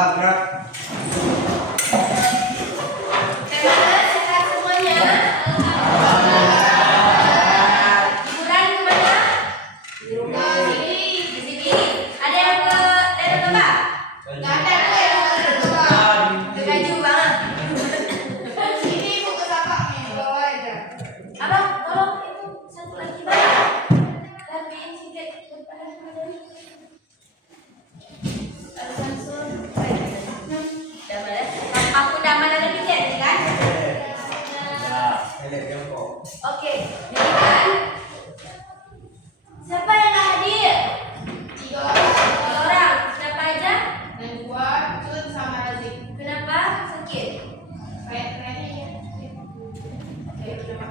gerak. Bagaimana sehat semuanya? Liburan kemana? Di rumah. Di sini. Ada yang ke Danau Toba? Nggak ada. Ke Gaju banget. Ini buku tapak nih, bawa aja. Abang, tolong itu satu lagi bang. Rapiin sedikit. Aku udah mana lagi kan? Oke, jadi kan siapa yang nggak hadir? Tiga orang. Siapa aja? Dan gua Cut sama Razik. Kenapa sakit? Kayaknya ya. Oke, kenapa?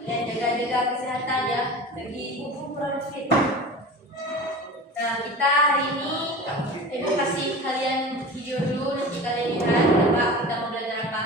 Kalian jaga-jaga kesehatan ya. Lagi kurang fit. Nah, kita hari ini kasih kalian video dulu, nanti kalian lihat apa kita mau belajar apa.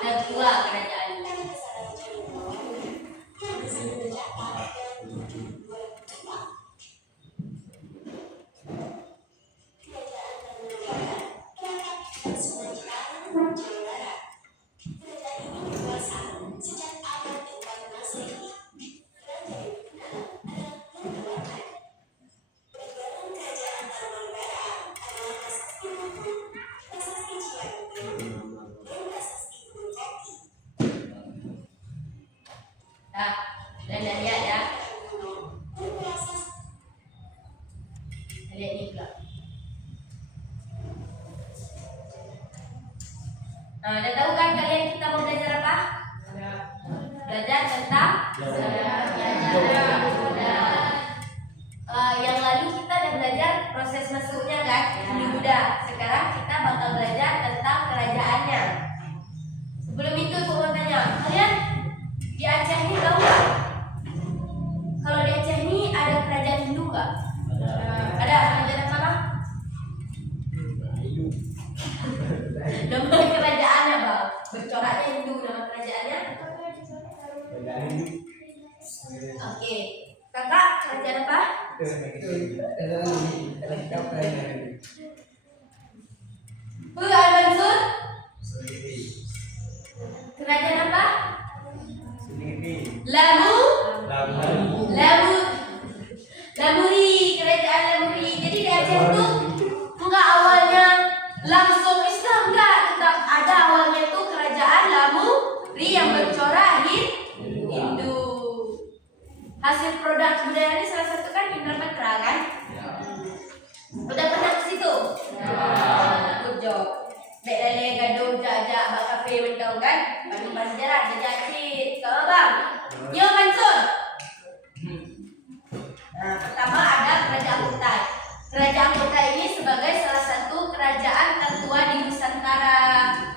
Dan pula kerajaan. Nah, kalian lihat ya. Lihat ini pula. Nah, udah tahu kan kalian kita mau belajar apa? Belajar tentang yang lalu kita udah belajar proses masuknya kan, Hindu Buddha. Sekarang kita bakal belajar tentang kerajaannya. Sebelum itu aku mau tanya, kalian di Aceh ini tahu nggak? Kalau di Aceh ini ada kerajaan Hindu nggak? Ada kerajaan apa bang? Nama kerajaannya bang, bercoraknya Hindu, nama kerajaannya? Oke, kakak kerajaan apa? Al-Mansur? Kerajaan apa? Lamuri, kerajaan Lamuri. Jadi di Aceh itu enggak awalnya langsung Islam, enggak, tetap ada awalnya itu kerajaan Lamuri yang bercorak Hindu. Hasil produk budaya ini salah satu kan Indramayu kan? Udah pernah ke situ? Good job. Baik lele gaduh jajak bak kafe mentau kan? Bandung Banjaran jajak kalau bang. Yo Mansur. Nah, pertama ada Kerajaan Kutai. Kerajaan Kutai ini sebagai salah satu kerajaan tertua di Nusantara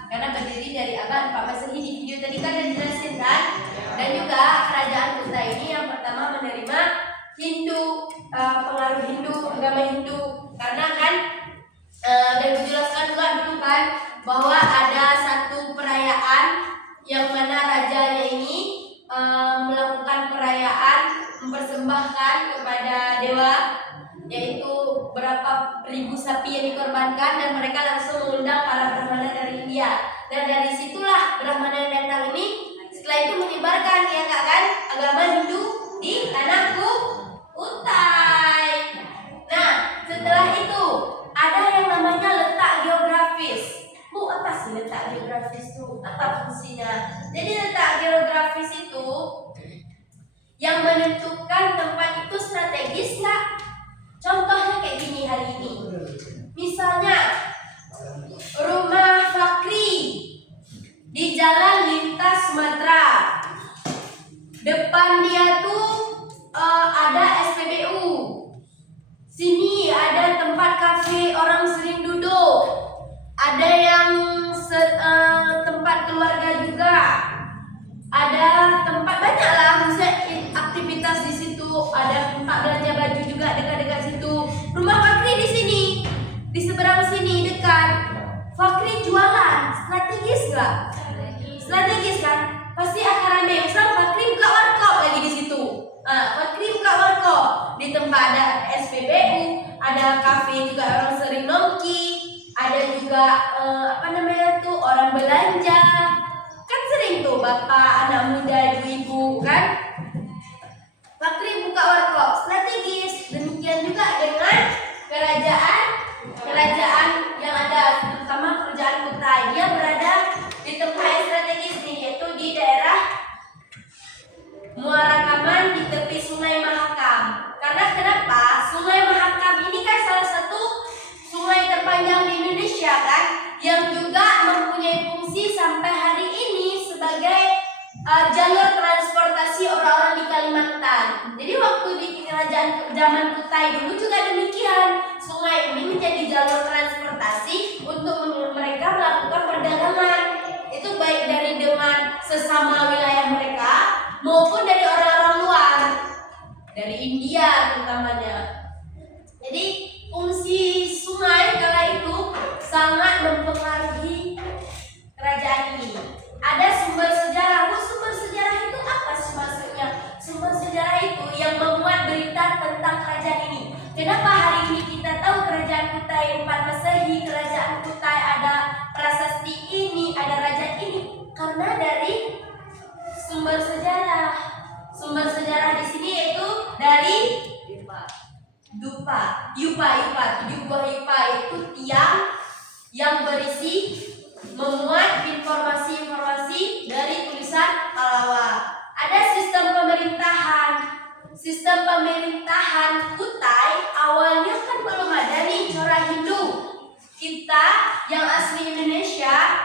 karena berdiri dari abad 4 Masehi. Di video tadi kan udah dijelasin kan? Dan juga Kerajaan Kutai ini yang pertama menerima Hindu, pengaruh Hindu, agama Hindu, karena kan dan dijelaskan juga dulu kan bahwa ada satu perayaan yang mana rajanya ini melakukan perayaan mempersembahkan kepada dewa, yaitu berapa ribu sapi yang dikorbankan dan mereka India. Dan dari situlah Brahmana yang datang ini setelah itu menyebarkan ya Kak kan agama Hindu di tanah Kutai. Nah, setelah itu ada yang namanya letak geografis. Bu, apa sih letak geografis itu? Apa fungsinya? Jadi letak geografis itu yang menentukan tempat itu strategis nggak? Contohnya kayak gini hari ini. Misalnya rumah Fakri di Jalan Lintas Sumatera. Depan dia tuh ada SPBU. Sini ada tempat kafe orang sering duduk. Ada yang tempat keluarga juga. Ada tempat banyak lah, misalnya aktivitas di situ. Ada tempat belanja baju juga dekat-dekat situ. Rumah Fakri di sini, di seberang sini dekat. Fakri jualan, strategis nggak? Strategis kan? Pasti akan ramai. Misal Fakri buka warkop lagi di situ. Fakri buka warkop di tempat ada SPBU, ada kafe juga orang sering nongki, ada juga orang belanja. Kan sering tuh bapak, anak muda, ibu-ibu kan? Fakri buka warkop, strategis. Demikian juga dengan kerajaan yang ada, terutama kerajaan Kutai. Dia berada di tempat yang strategis nih, yaitu di daerah Muara Kaman di tepi Sungai Mahakam. Karena kenapa? Sungai Mahakam ini kan salah satu sungai terpanjang di Indonesia kan, yang juga mempunyai fungsi sampai hari ini sebagai jalur transportasi orang-orang di Kalimantan. Jadi waktu di kerajaan zaman Kutai dulu juga demikian. Sungai ini menjadi jalur transportasi untuk mereka melakukan perdagangan. Itu baik dari dengan sesama wilayah mereka maupun dari orang-orang luar, dari India terutamanya. Jadi fungsi sungai kala itu sangat mempengaruhi kerajaan ini. Ada sumber sejarah. Sumber sejarah itu apa sih maksudnya? Sumber sejarah itu yang memuat berita tentang kerajaan ini. Kenapa hari ini kita tahu kerajaan Kutai 4 Masehi, kerajaan Kutai ada prasasti ini, ada raja ini? Karena dari sumber sejarah. Sumber sejarah di sini yaitu dari Yupa, 7 buah Yupa itu tiang yang berisi memuat informasi-informasi dari tulisan Pallawa. Ada sistem pemerintahan. Sistem pemerintahan Kutai awalnya kan belum ada nih corak Hindu. Kita yang asli Indonesia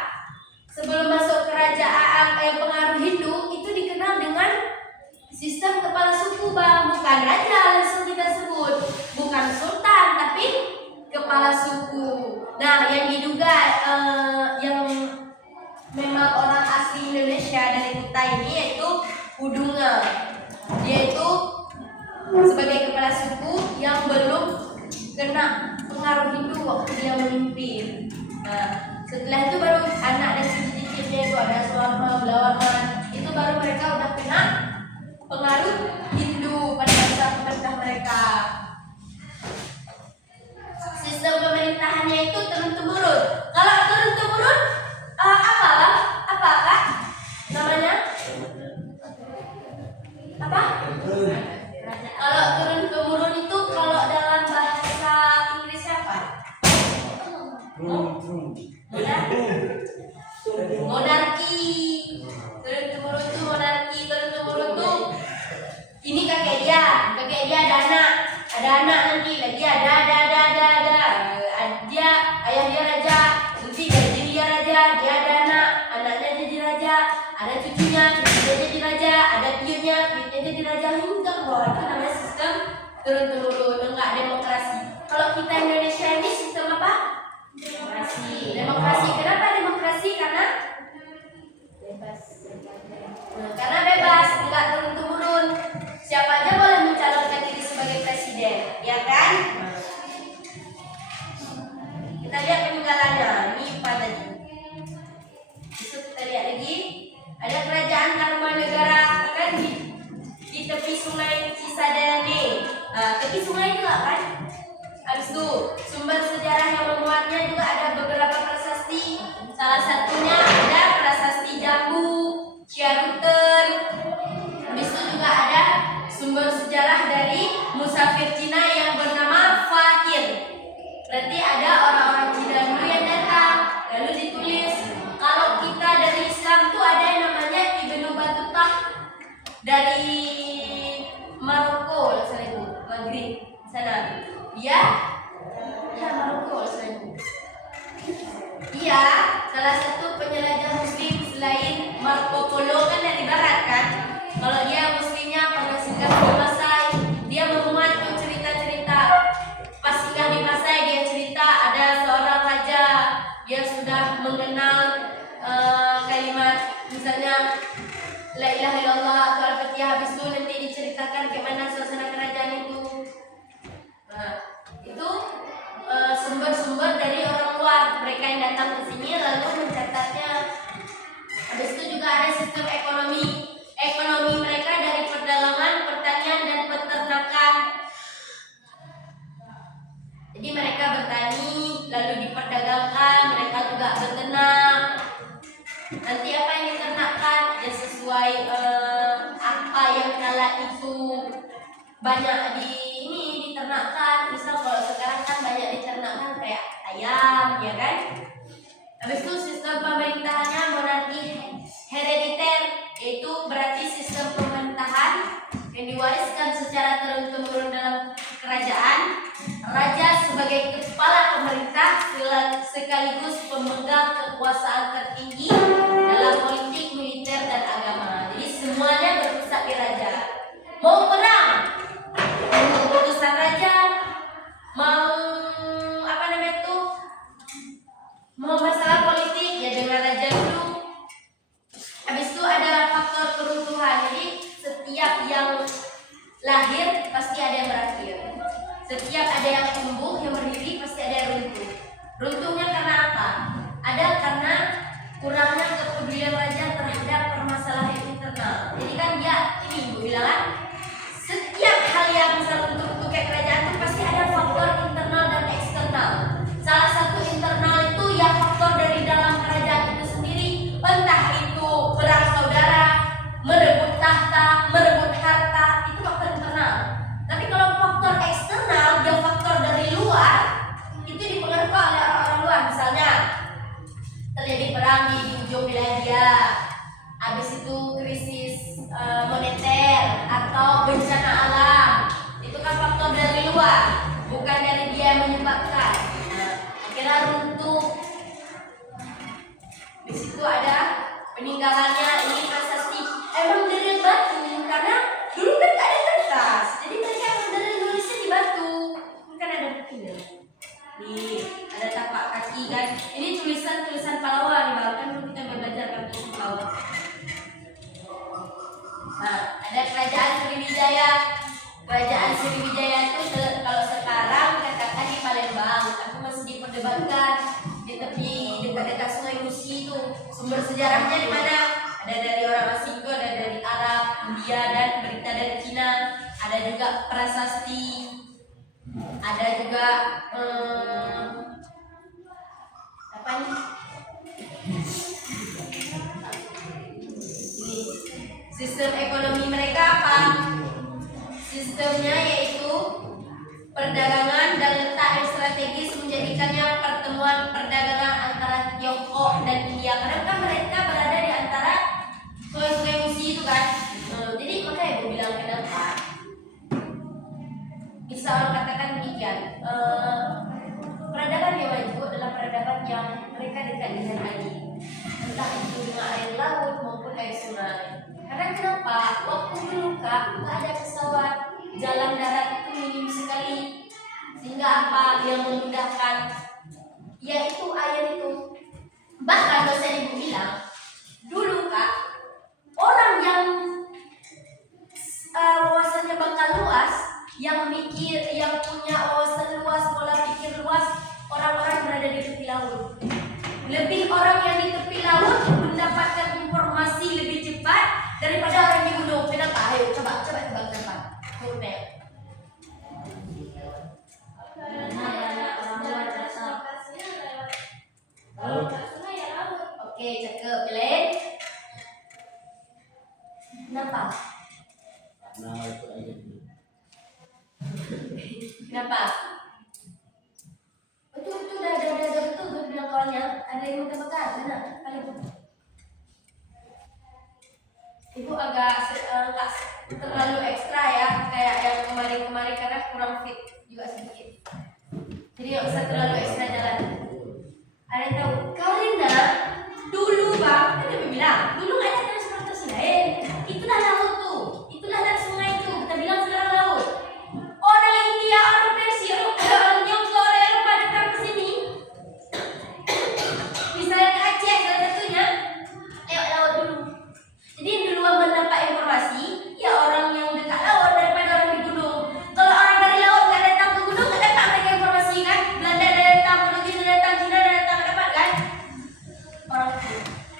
sebelum masuk kerajaan pengaruh Hindu itu dikenal dengan sistem kepala suku bang, bukan raja langsung kita sebut, bukan sultan tapi kepala suku. Nah, yang diduga yang memang orang asli Indonesia dari Kutai ini yaitu Hudunga. Dia itu sebagai kepala suku yang belum kena pengaruh Hindu waktu dia memimpin. Nah, setelah itu baru anak dan cucu-cucunya itu ada Swarma, Belawarman, itu baru mereka udah kena pengaruh Hindu pada masa pemerintah mereka. Sistem pemerintahannya itu turun-temurun. Kalau turun-temurun apa Kak? Namanya? Apa? Kalau turun-temurun itu kalau dalam bahasa Inggrisnya apa? Monarki. Turun-temurun itu monarki. Turun-temurun tuh ini kakek dia ada anak nanti lagi ada dia, ayah dia raja, nanti jadi dia raja, dia ada anaknya jadi raja, ada cucunya jadi raja, ada piutnya jadi raja, hingga bahwa itu namanya sistem turun-temurun, enggak demokrasi. Kalau kita Indonesia ini sistem apa? Demokrasi. Kenapa demokrasi? Karena bebas. Karena bebas, enggak turun-temurun. Siapa aja boleh mencalonkan diri sebagai presiden, ya kan? Kita lihat peninggalannya. Ini apa tadi? Besok kita lihat lagi. Ada kerajaan Tarumanegara kan di tepi sungai Cisadane. Tepi sungai juga kan? Habis itu sumber sejarah yang memuatnya juga ada beberapa prasasti. Salah satu Iya, salah satu penjelajah muslim selain Marco Polo kan dari barat kan. Kalau dia muslimnya pernah singgah di Masai, dia memuat tuh cerita-cerita. Pas singgah di Masai dia cerita ada seorang raja, dia sudah mengenal kalimat misalnya La ilaha illallah atau Al-Fatihah, habis itu nanti diceritakan bagaimana suasana kerajaan itu. Nah, itu sumber-sumber dari orang luar, mereka yang datang ke sini lalu mencatatnya. Habis itu juga ada sistem ekonomi mereka dari perdagangan, pertanian dan peternakan. Jadi mereka bertani lalu diperdagangkan, mereka juga beternak. Nanti apa yang diternakkan ya sesuai apa yang kala itu banyak diternakkan. Misal kalau sekarang kan banyak diternakkan kayak ayam, ya kan? Habis itu sistem pemerintahannya monarki herediter, yaitu berarti sistem pemerintahan yang diwariskan secara turun-temurun dalam kerajaan. Raja sebagai kepala pemerintah sekaligus pemegang kekuasaan tertinggi dalam politik, militer, dan agama. Jadi semuanya berpusat di raja. Mau perang, mau keputusan raja, mau mau masalah politik ya dengan raja dulu. Habis itu ada faktor keruntuhan. Jadi setiap yang lahir pasti ada yang berakhir. Setiap ada yang tumbuh, yang berdiri pasti ada yang runtuh. Runtuhnya karena apa? Ada karena kurangnya kepedulian raja terhadap permasalahan internal. Jadi kan dia ini Bu bilang kan, setiap hal yang misal untuk kayak kerajaan itu pasti ada faktor internal dan eksternal. Salah satu internal itu ya faktor dari dalam kerajaan itu sendiri, entah itu perang saudara, merebut tahta, merebut harta, itu faktor internal. Tapi kalau faktor eksternal, dia faktor dari luar, itu dipengaruhi oleh orang-orang luar. Misalnya terjadi perang di ujung wilayah, habis itu krisis moneter atau bencana alam, itu kan faktor dari luar, bukan dari dia yang menyebabkan. Nah, akhirnya runtuh. Di situ ada peninggalannya, ini prasasti emang dari batu karena dulu kan gak ada kertas, jadi mereka emang dari nulisnya di batu. Kan ada buktinya. Nih, ada tapak kaki kan. Ini tulisan pahlawan, bahkan dulu kita belajar kan tulisan pahlawan. Nah, ada kerajaan Sriwijaya. Kerajaan Sriwijaya itu kalau sekarang katakan di Palembang, tapi masih diperdebatkan di tepi dekat-dekat Sungai Musi itu. Sumber sejarahnya di mana? Ada dari orang asing itu, ada dari Arab, India, dan berita dari Cina. Ada juga prasasti, ada juga apa nih? Ini sistem ekonomi mereka apa? Sistemnya yaitu perdagangan dan letak yang strategis menjadikannya pertemuan perdagangan antara Tiongkok dan India. Karena kan mereka berada di antara sungai-sungai Musi itu kan. Jadi makanya gue bilang kenapa bisa orang katakan demikian. Peradaban yang maju adalah peradaban yang mereka dekat dengan air, entah itu dengan air laut maupun air sungai. Karena kenapa? Waktu dulu Kak, nggak ada pesawat, jalan darat itu minim sekali, sehingga apa yang memudahkan? Yaitu air itu. Bahkan dosen ibu bilang, dulu Kak, orang yang wawasannya bakal luas, yang mikir, yang punya wawasan luas, pola pikir luas, orang-orang berada di tepi laut. Lebih orang yang di tepi laut mendapatkan informasi lebih cepat daripada orang di gunung. Kenapa? Ayo coba kenapa? Oke, cakep, Len. Kenapa? Kenapa? Itu udah betul gue bilang kawannya. Ada yang mau tebakar, mana? Kali itu agak terlalu ekstra ya, kayak yang kemarin karena kurang fit juga sedikit. Jadi nggak usah terlalu ekstra jalan. Ada tahu? Karena dulu bang, kan dia bilang dulu nggak ada transportasi lain. Itulah laut tuh, itulah sungai itu. Kita bilang sekarang laut. Orang India, orang Persia, orang Tiongkok, orang Eropa datang ke sini. Misalnya ke Aceh salah satunya, lewat laut dulu. Jadi duluan mendapat informasi, ya orang yang dekat laut daripada orang di gunung. Kalau orang dari laut nggak datang ke gunung, nggak dapat mereka informasi kan? Belanda dah datang, Portugis dah datang, Cina dah datang, nggak dapat kan?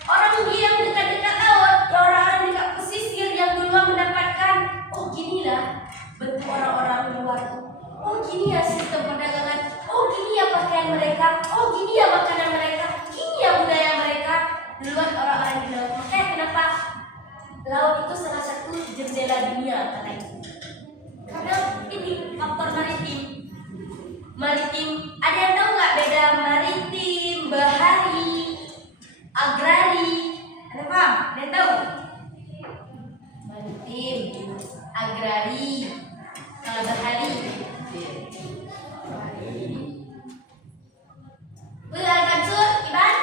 Orang yang dekat-dekat laut, orang-orang dekat pesisir yang duluan mendapatkan, oh ginilah bentuk orang-orang luar tuh. Oh gini ya sistem perdagangan. Oh gini ya pakaian mereka. Oh gini ya makanan mereka. Gini ya budaya mereka. Duluan orang-orang di laut. Makanya kenapa laut itu salah satu jendela dunia katanya. Karena ini faktor maritim. Maritim. Ada yang tahu nggak beda maritim, bahari, agrari? Ada paham? Ada yang tahu? Maritim, agrari, kalau bahari. Udah Mansur, Iban?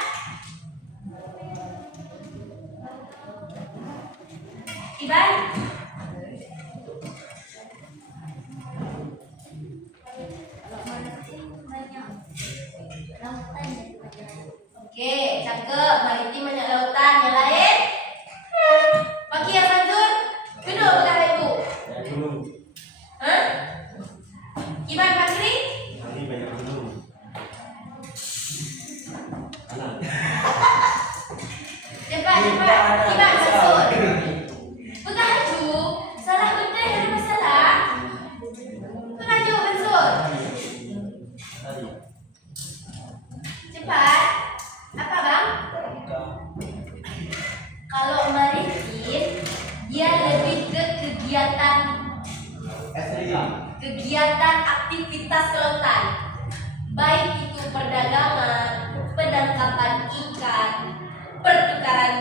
Iban? Oke, cakep. Maritim banyak lautan. Yang lain? Pagi ya Mansur? Gunung bukan ibu? Gunung. Hah? Iban Fakri? Hari banyak gunung. Anak. Cepat. Iban Mansur. Bukan Haju. Salah betul ada masalah. Bukan Haju Mansur. Hari. Cepat. Apa bang? Kalau maritim, dia lebih ke kegiatan aktivitas kelautan, baik itu perdagangan, penangkapan ikan, pertukaran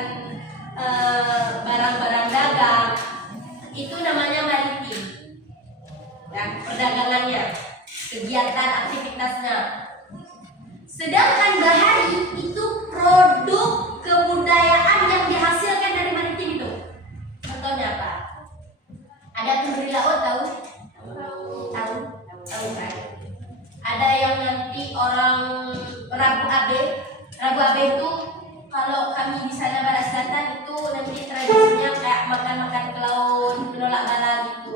barang-barang dagang, itu namanya maritim. Ya, perdagangannya, kegiatan aktivitasnya. Sedangkan bahari itu produk kebudayaan yang dihasilkan dari maritim itu. Contohnya apa? Ada penjuri laut tahu? Tahu kan? Ada yang nanti orang Rabu Abe. Rabu Abe itu kalau kami di sana Barat Selatan itu nanti tradisinya kayak makan-makan ke laut, menolak bala gitu.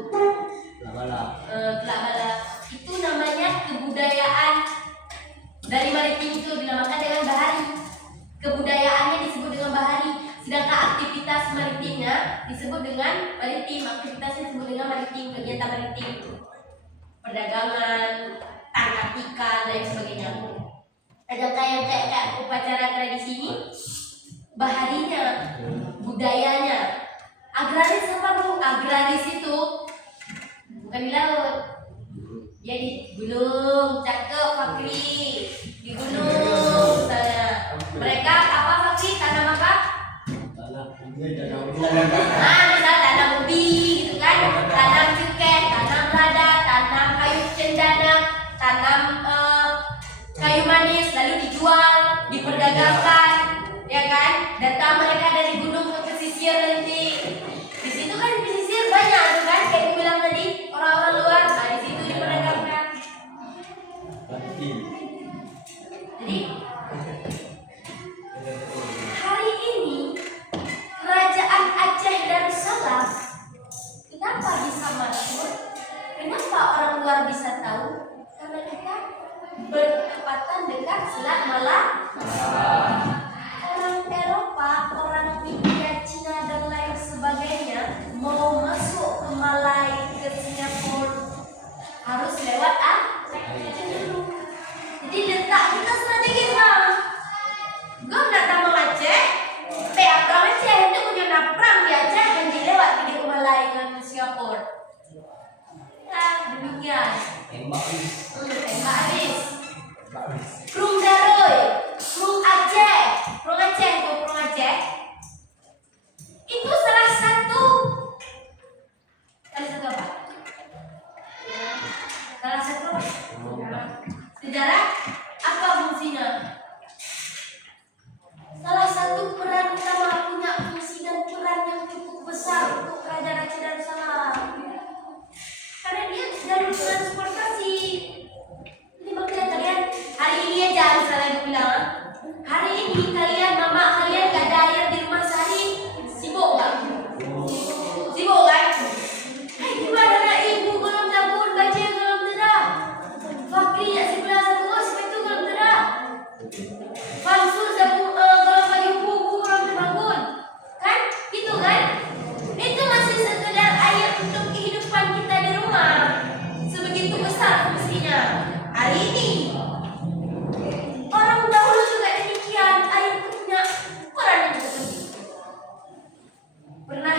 Pelak bala. Itu namanya kebudayaan dari maritim itu dinamakan dengan bahari. Kebudayaannya disebut dengan bahari, sedangkan aktivitas maritimnya disebut dengan maritim. Aktivitasnya disebut dengan maritim, kegiatan maritim, perdagangan, tangkap ikan dan sebagainya. Ada kayak upacara tradisi ini, baharinya, budayanya. Agraris apa bu? Agraris itu bukan di laut, dia di gunung. Cakep Fakri, di gunung misalnya. Mereka apa Fakri? Tanam apa? Misal tanam ubi gitu kan, tanam cengkeh, tanam lada, tanam kayu cendana, tanam kayu manis, lalu dijual, diperdagangkan, ya kan? Datang mereka dari gunung ke pesisir nanti. Di situ kan pesisir banyak tuh kan, kayak aku bilang tadi, orang-orang luar, nah di situ diperdagangkan. Jadi hari ini Kerajaan Aceh Darussalam kenapa bisa masyhur? Kenapa orang luar bisa tahu? Karena kita bertepatan dekat Selat Malaka. Orang Eropa, orang India, Cina dan lain sebagainya mau masuk ke Malai, ke Singapura harus lewat Aceh dulu. Jadi letak kita strategis bang. Gue nak tamu Aceh, Aprang Aceh itu punya naprang di Aceh dan dilewat di Malai dengan Singapura. Ya demikian. Tembak Aris, Krung Daroy, Krung hari ini kalian, mama kalian gak ada air di rumah sehari, sibuk gak? Sibuk kan? Hai gimana nak ibu belum tabur baca belum terah? Fakir nak sebelah satu kos itu belum terah. Fansur sabu kalau bagi buku belum terbangun. Kan? Itu kan? Itu masih sekedar air untuk kehidupan kita di rumah. Sebegitu besar mestinya. Hari ini orang dahulu juga demikian, air punya peran yang juga penting. Pernah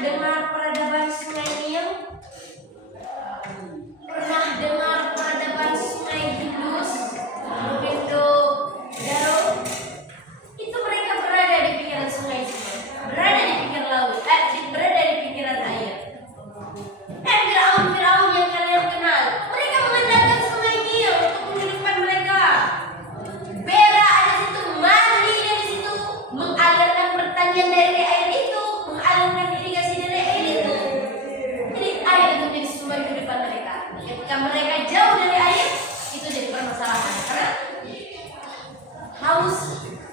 dengar peradaban Sungai Nil? Pernah dengar peradaban Sungai Indus? Indo-Daro? Itu mereka berada di pinggiran sungai semua, berada di pinggir laut, berada di pinggiran air. Firaun yang kalian kenal, mereka mengandalkan Sungai Nil untuk kehidupan mereka. Berak ada situ, mandi dari situ, mengalirkan pertanian dari air itu, mengalirkan irigasi dari air itu. Jadi air itu jadi sumber kehidupan mereka. Ketika mereka jauh dari air, itu jadi permasalahan. Karena haus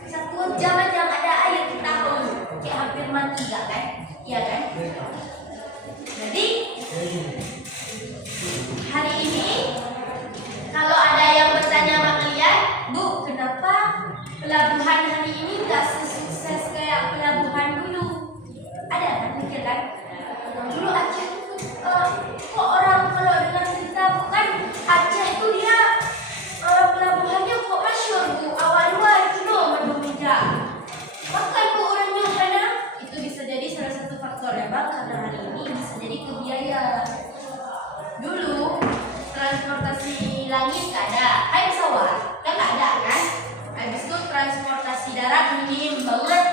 satu jam aja nggak ada air, kita haus kayak hampir mati gak kan? Iya kan? Jadi hari ini kalau ada yang bertanya sama kalian, Bu, kenapa pelabuhan hari ini nggak sesukses kayak pelabuhan dulu? Ada kan mikir kan? Dulu Aceh itu kok orang kalau dengar cerita kan Aceh itu dia pelabuhannya kok masyhur Bu, awal-awal itu loh menuja. Makan Bu orangnya karena itu bisa jadi salah satu faktor ya Bang, karena hari ini bisa jadi kebiayaan. Dulu transportasi langit gak ada, kayak pesawat kan gak ada kan. Habis itu transportasi darat minim banget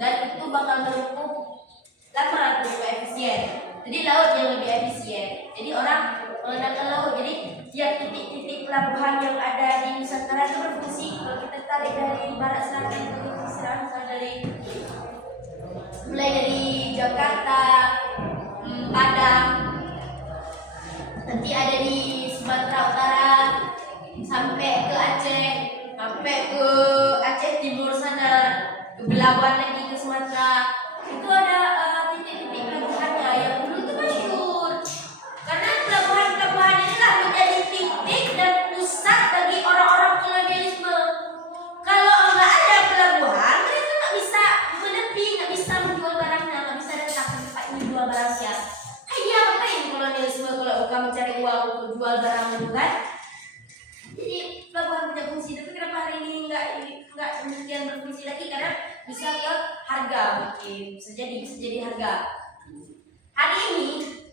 dan itu bakal menumpuk lama untuk efisien. Jadi laut yang lebih efisien. Jadi orang menggunakan laut. Jadi tiap titik-titik pelabuhan yang ada di Nusantara itu berfungsi. Kalau kita tarik dari barat selatan itu misalnya mulai dari Jakarta, Padang, nanti ada di Sumatera Utara sampai ke Aceh, sampai ke Aceh Timur sana, ke Belawan lagi ke Sumatera. Itu ada titik-titik pelabuhannya yang dulu itu masyhur. Karena pelabuhan-pelabuhan inilah menjadi titik dan pusat bagi orang-orang kolonialisme. Kalau nggak ada pelabuhan, mereka nggak bisa menepi, nggak bisa menjual barangnya, nggak bisa datang ke tempat ini jual barangnya. Iya, ngapain kolonialisme kalau bukan mencari uang untuk jual barang itu kan? Jadi pelabuhan punya fungsi, tapi kenapa hari ini nggak demikian berfungsi lagi? Karena bisa ke harga mungkin, bisa jadi harga. Hari ini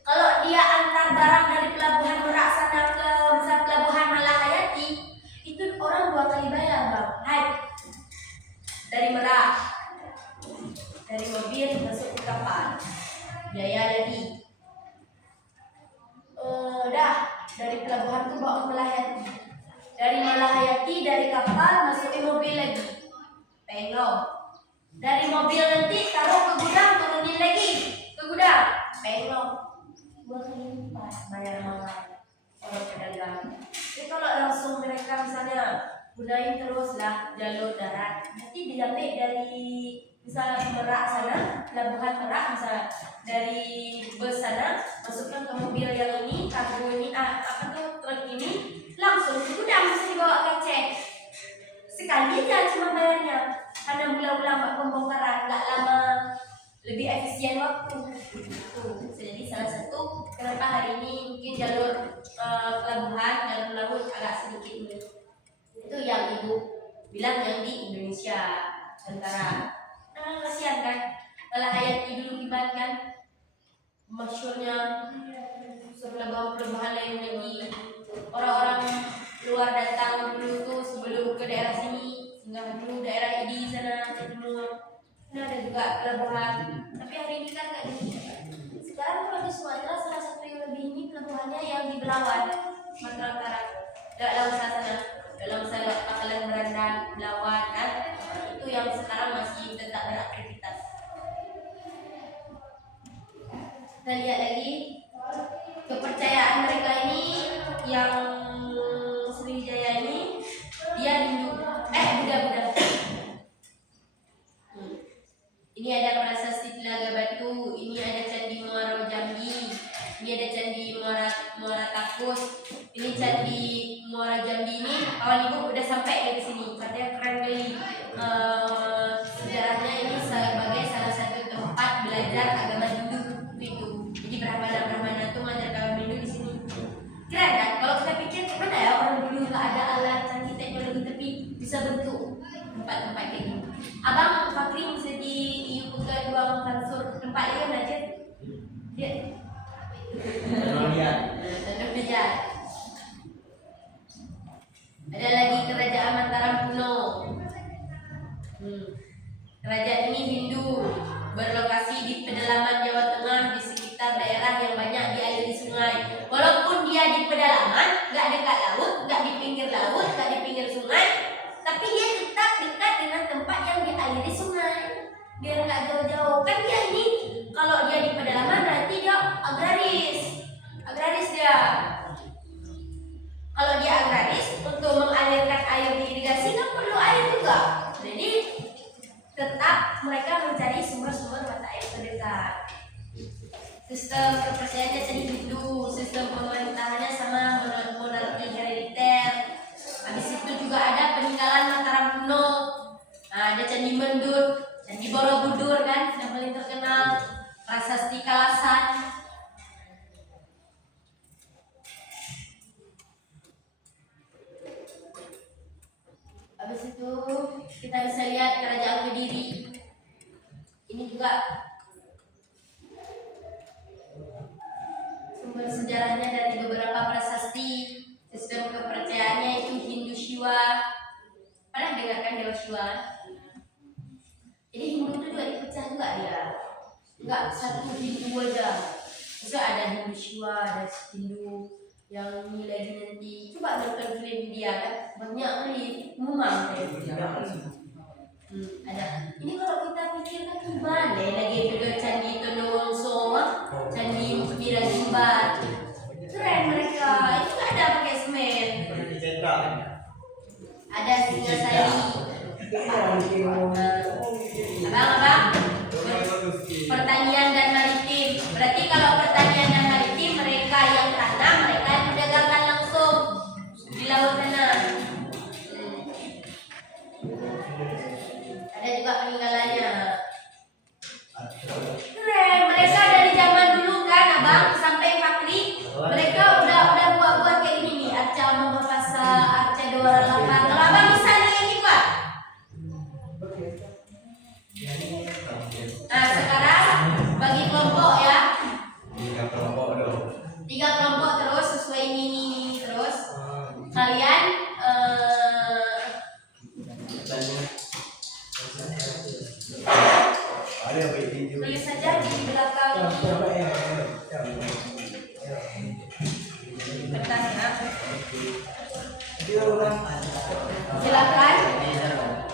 kalau dia antar barang dari pelabuhan Merak sana ke besar pelabuhan Malahayati, itu orang 2 kali bayar Bang. Hai, dari Merak, dari mobil masuk ke kapal, biaya lagi. Dari pelabuhan tuh bawa ke Malahayati. Dari Malahayati dari kapal masukin mobil lagi. Penglong. Dari mobil nanti taruh ke gudang, turunin lagi ke gudang. Penglong. 2 kali lipat bayar mahal orang pedagang. Jadi kalau langsung mereka misalnya gunain teruslah jalur darat, nanti diambil dari misalnya Merak sana, pelabuhan Merak misalnya dari bus sana masukkan ke mobil yang ini, kargo ini, truk ini langsung ke gudang bisa dibawa ke Aceh. Sekali aja cuma bayarnya, karena bulan-bulan buat pembongkaran nggak lama, lebih efisien waktu. Jadi salah satu kenapa hari ini mungkin jalur pelabuhan, jalur laut agak sedikit ini. Itu yang Ibu bilang yang di Indonesia Nusantara. Kasihan kan, Malahayati dulu kibat kan, masyhurnya pelabuhan lain lagi. Orang-orang luar datang dulu tuh sebelum ke daerah sini, singgah dulu daerah ID sana, Timur. Nah ada juga pelabuhan, tapi hari ini kan nggak demikian. Sekarang kalau di Sumatera salah satu yang lebih ini pelabuhannya yang di Belawan, Sumatera Utara, dalam sana, dalam sana Pangkalan Berandan, Belawan kan, itu yang sekarang masih tetap beraktivitas. Kita lihat lagi kepercayaan mereka ini yang Sriwijaya ini, dia Hindu, Buddha Abang Fakri bisa di iu ke dua mansur tempat dia aja. Dia. Tanah liat. Ada lagi kerajaan Mataram kuno. Kerajaan ini Hindu, berlokasi di pedalaman Jawa Tengah di sekitar daerah yang banyak dialiri sungai. Walaupun dia di pedalaman, nggak dekat laut, nggak di pinggir laut, nggak di pinggir sungai, tapi dia tetap dekat dengan tempat yang dialiri sungai. Biar nggak jauh-jauh. Kan dia ini, kalau dia di pedalaman berarti dia agraris dia. Kalau dia agraris, untuk mengalirkan air di irigasi kan perlu air juga. Jadi tetap mereka mencari sumber-sumber mata air terdekat. Sistem kepercayaannya jadi Hindu, sistem pemerintahannya sama monarki herediter. Habis itu juga ada peninggalan Mataram kuno. Nah, ada Candi Mendut, Candi Borobudur kan yang paling terkenal, Prasasti Kalasan. Habis itu kita bisa lihat Kerajaan Kediri. Ini juga sumber sejarahnya dari beberapa prasasti. Sistem kepercayaannya itu Hindu Shiva. Pernah dengarkan Dewa Shiva? Jadi Hindu itu juga dipecah juga dia. Enggak satu Hindu aja. Bisa ada Hindu Shiva, ada Hindu yang ini lagi nanti. Coba nonton film dia kan banyak kali memang ada. Ini kalau kita pikirkan gimana lagi juga Candi Tondowongso, Candi Miragimbat. Keren mereka. Itu nggak ada pakai semen. Ada Singasari. Abang, pertanian dan maritim. Berarti kalau pertanian dan maritim mereka yang tanam, mereka yang mendagangkan langsung di laut sana. Ada juga peninggalannya. Keren, mereka dari zaman dulu kan, abang sampai Fakri, mereka udah buat kayak gini nih, arca Mahapasa, arca Dwara Lapan. Kalau abang bisa nih juga. Nah sekarang bagi kelompok ya. 3 kelompok terus sesuai ini terus. Kalian tulis saja di belakang kertasnya. Silakan.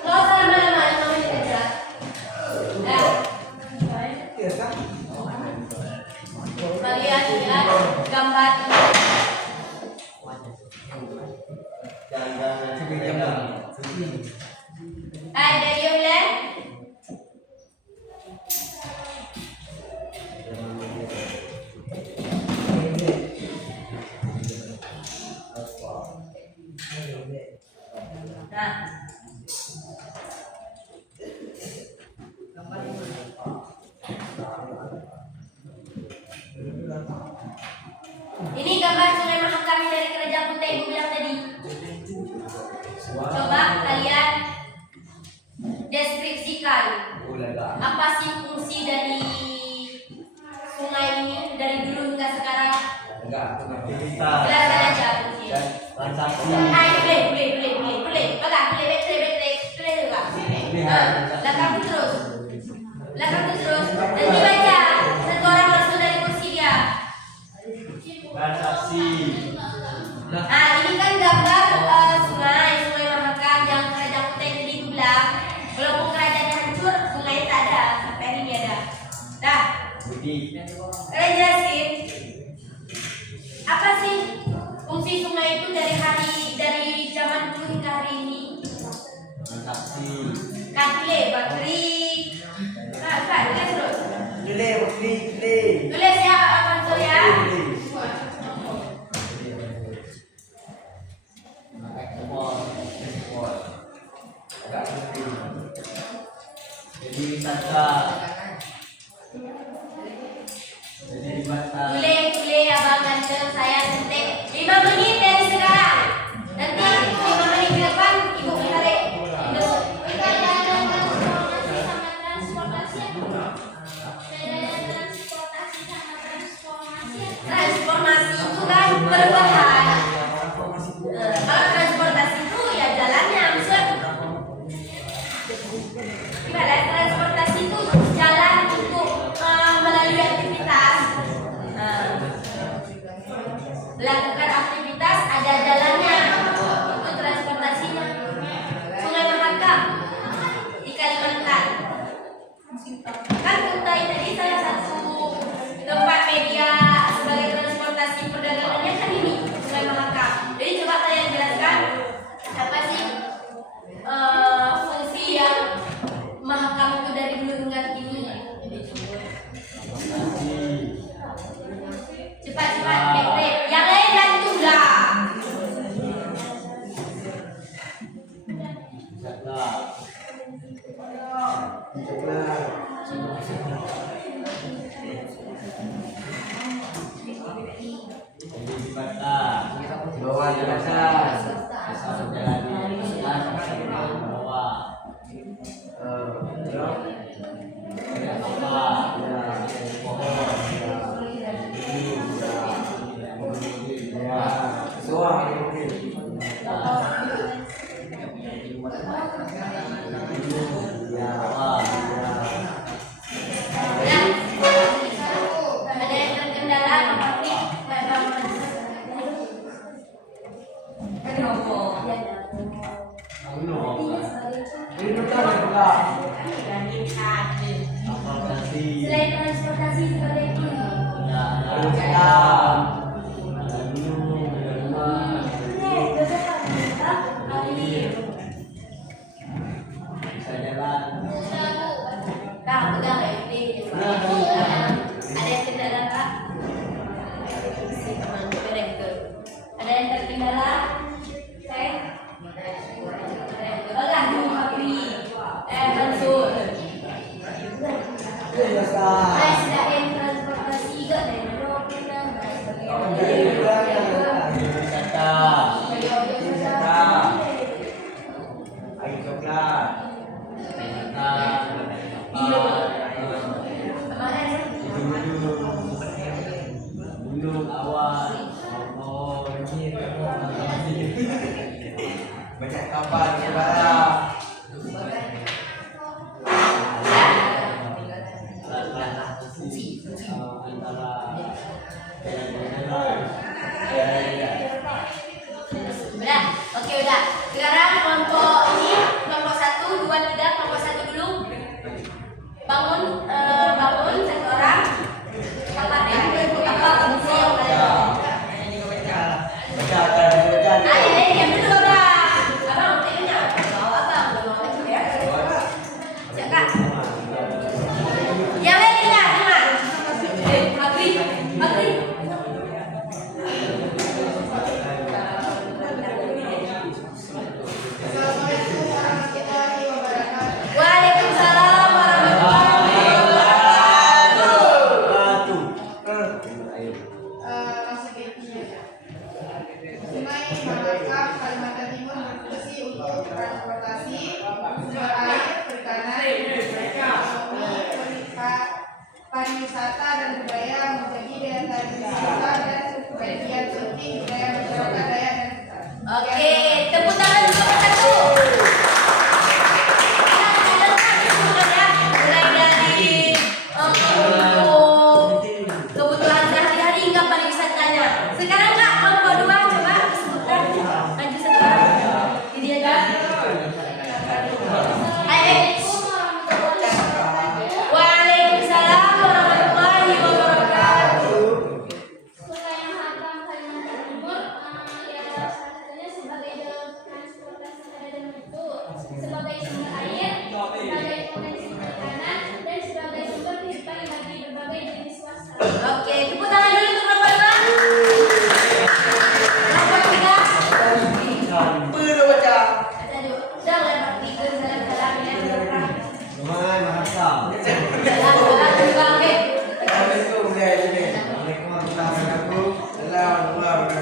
Kalau lama-lama 5 menit aja. Kalian lihat gambar. Dari Yulen. Nah, ini gambar Sungai Mahakam dari Kerajaan Kuta Ibu bilang tadi. Coba kalian deskripsikan apa sih fungsi dari sungai ini dari dulu hingga sekarang. Jelaskan aja fungsinya. Boleh. Belakang juga. Belakang terus. Nanti baca satu orang langsung dari kursi dia. Transaksi. Nah, ini kan gambar sungai Mahakam yang Kerajaan Kuta itu dibilang. Walaupun kerajaannya hancur, sungai tak ada. Sampai hari ini ada. Dah. Kalian jelasin. Apa sih fungsi sungai itu dari zaman dulu hingga hari ini? Transaksi. Kakile, Bakri. Tulis terus. Bakri. Tulis ya, Mansur ya. Jadi wisata. Boleh abang ganteng saya suntik 5 menit dari sekarang. Nanti 5 menit ke depan ibu tarik. Gimana? Transportasi itu jalan untuk melalui aktivitas. Melakukan aktivitas ada jalannya. Itu transportasinya. Sungai Mahakam di Kalimantan. Kan Kutai tadi salah satu tempat media sebagai transportasi perdagangannya kan ini Sungai Mahakam. Jadi coba kalian jelaskan apa sih fungsi yang Mahakam itu dari dulu hingga kini. Cepat-cepat, Febri. Yang lain gantung lah. Bawa jelasan. Ada yang terkendala apa sih? Selain transportasi sebagai ini. Kak, pegang ya, ini. Ada yang terkendala, Kak? Ada yang terkendala? Mansur. Selain transportasi juga dari banyak kapal saudara. Udah, oke udah. Sekarang kelompok ini, kelompok 1, 2, 3, kelompok 1 dulu. Bangun satu orang. Apa fungsi yang kalian? Diam dulu abang. Abang tanya. Abang belum mau ya. Cakap. Yang lain dengar. Agri. Waalaikumsalam warahmatullahi wabarakatuh. Masuk ke Indonesia. Sungai Mahakam, Kalimantan Timur berfungsi untuk transportasi, sumber air, perikanan, ekonomi, pariwisata dan budaya, menjadi daya tarik wisata dan bagian penting budaya masyarakat Dayak dan Kutai. Oke, tepuk tangan untuk satu. Mulai dari untuk kebutuhan sehari-hari hingga pariwisatanya. Sekarang Kak, kelompok 2 coba sebutkan. Maju satu orang. Ini aja. Waalaikumsalam warahmatullahi wabarakatuh. Sungai Mahakam, Kalimantan Timur, ya salah satunya sebagai jalur transportasi darat itu, sebagai sumber air, sebagai potensi perikanan, dan sebagai sumber kehidupan bagi berbagai jenis swasta. Oke, tepuk tangan dulu untuk kelompok 2. Kelompok 3. Udah lempar tiga jalan-jalan ya. Sungai Mahakam. Jalan-jalan juga oke.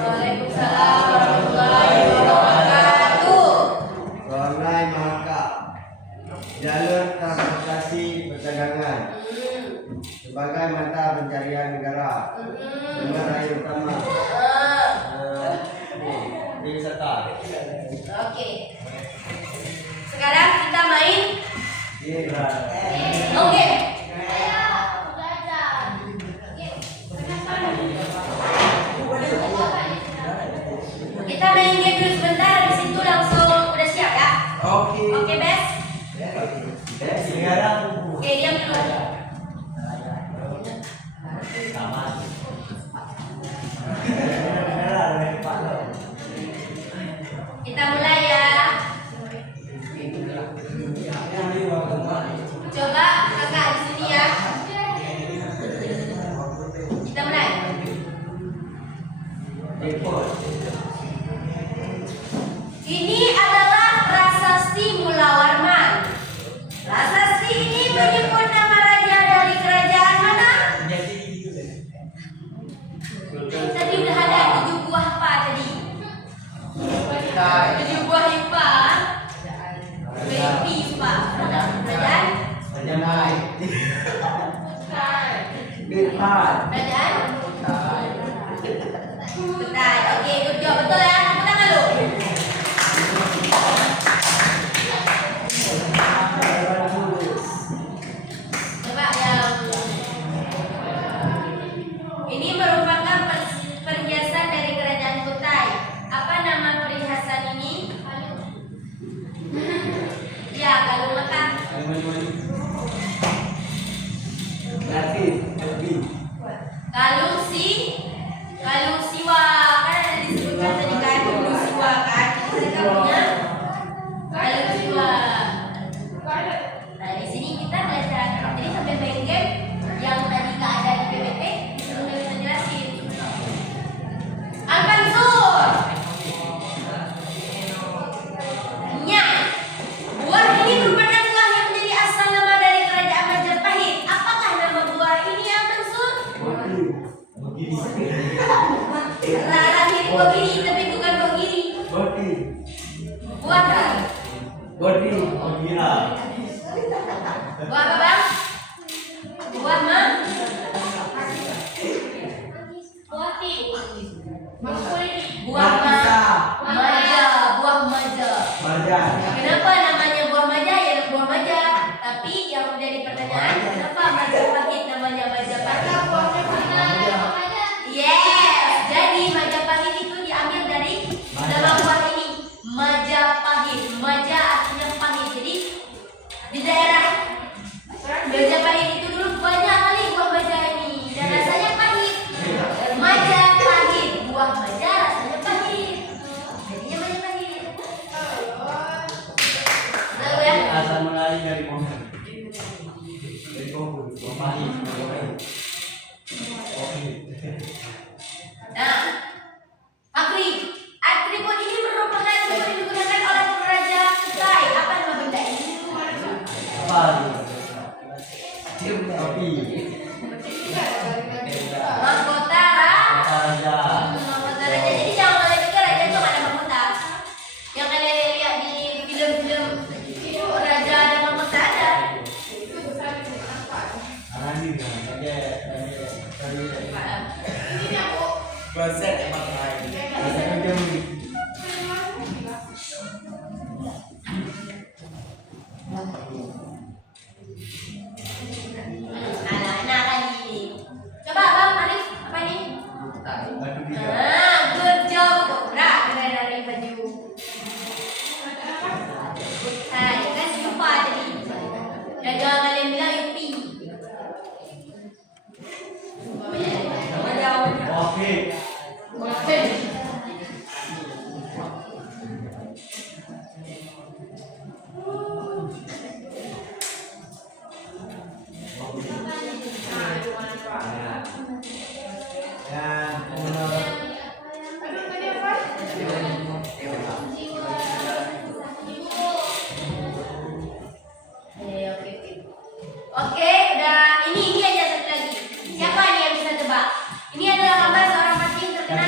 Waalaikumsalam warahmatullahi wabarakatuh. Sungai Mahakam, jalur transportasi perdagangan sebagai mata pencarian negara, sumber air utama, Wisata. Oke. Sekarang kita main Oke. Kita main game dulu sebentar, habis itu langsung udah siap ya. Oke, Bes. Oke, diam dulu. Kita mulai ya. Coba kakak di sini ya. Kita mulai. Ini adalah prasasti Mula Warman. Prasasti ini menyebut nama raja dari kerajaan mana? Tadi udah ada 7 buah apa tadi? 7 buah IPA. IPA. Kerajaan? Kerajaan? Kutai. Oke, good job. Betul ya? Tepuk tangan lu. Coba yang ini merupakan perhiasan dari kerajaan Kutai. Apa nama perhiasan ini? Ya, Galung Mekah. Galung Siwa. Kan ada disebutkan tadi kan Galung Siwa kan. Mereka punya Galung Siwa. Nah, di sini kita belajar. Jadi sampai main game yang tadi nggak ada di PPT, udah bisa jelasin. Al-Mansur. Nya. Buah ini merupakan buah yang menjadi asal nama dari kerajaan Majapahit. Apakah nama buah ini, Al-Mansur? Larang ini buah giri, tapi bukan buah giri. Buah apa? Buah apa, Bang? Buah buah maja. Kenapa namanya buah maja? Ya buah maja. Tapi yang menjadi pertanyaan, kenapa Majapahit namanya Majapahit? Yes. Jadi Majapahit itu diambil dari nama buah ini, Majapahit. Maja artinya pahit. Jadi di daerah Majapahit itu dulu banyak kali buah maja ini dan rasanya pahit. Majapahit, buah maja rasanya pahit. Jadinya Majapahit. Tahu ya? Asal mulai dari pohon. Nah, atribut ini merupakan atribut yang digunakan oleh Raja Kutai. Apa nama benda ini? Mahkota raja. Mahkota raja. Jadi jangan kalian pikir raja itu nggak ada mahkota. Yang kalian lihat di film-film itu raja ada mahkota ada. Ini aku. Anak-anak kali ini. Coba Bang Arif, apa ini? Good job. Keren dari baju. Nah, kan lupa tadi. Dan jangan kalian bilang Yupi. Tadi apa? Oke, udah ini aja satu lagi. Siapa nih yang bisa tebak? Ini adalah gambar seorang pasien terkenal.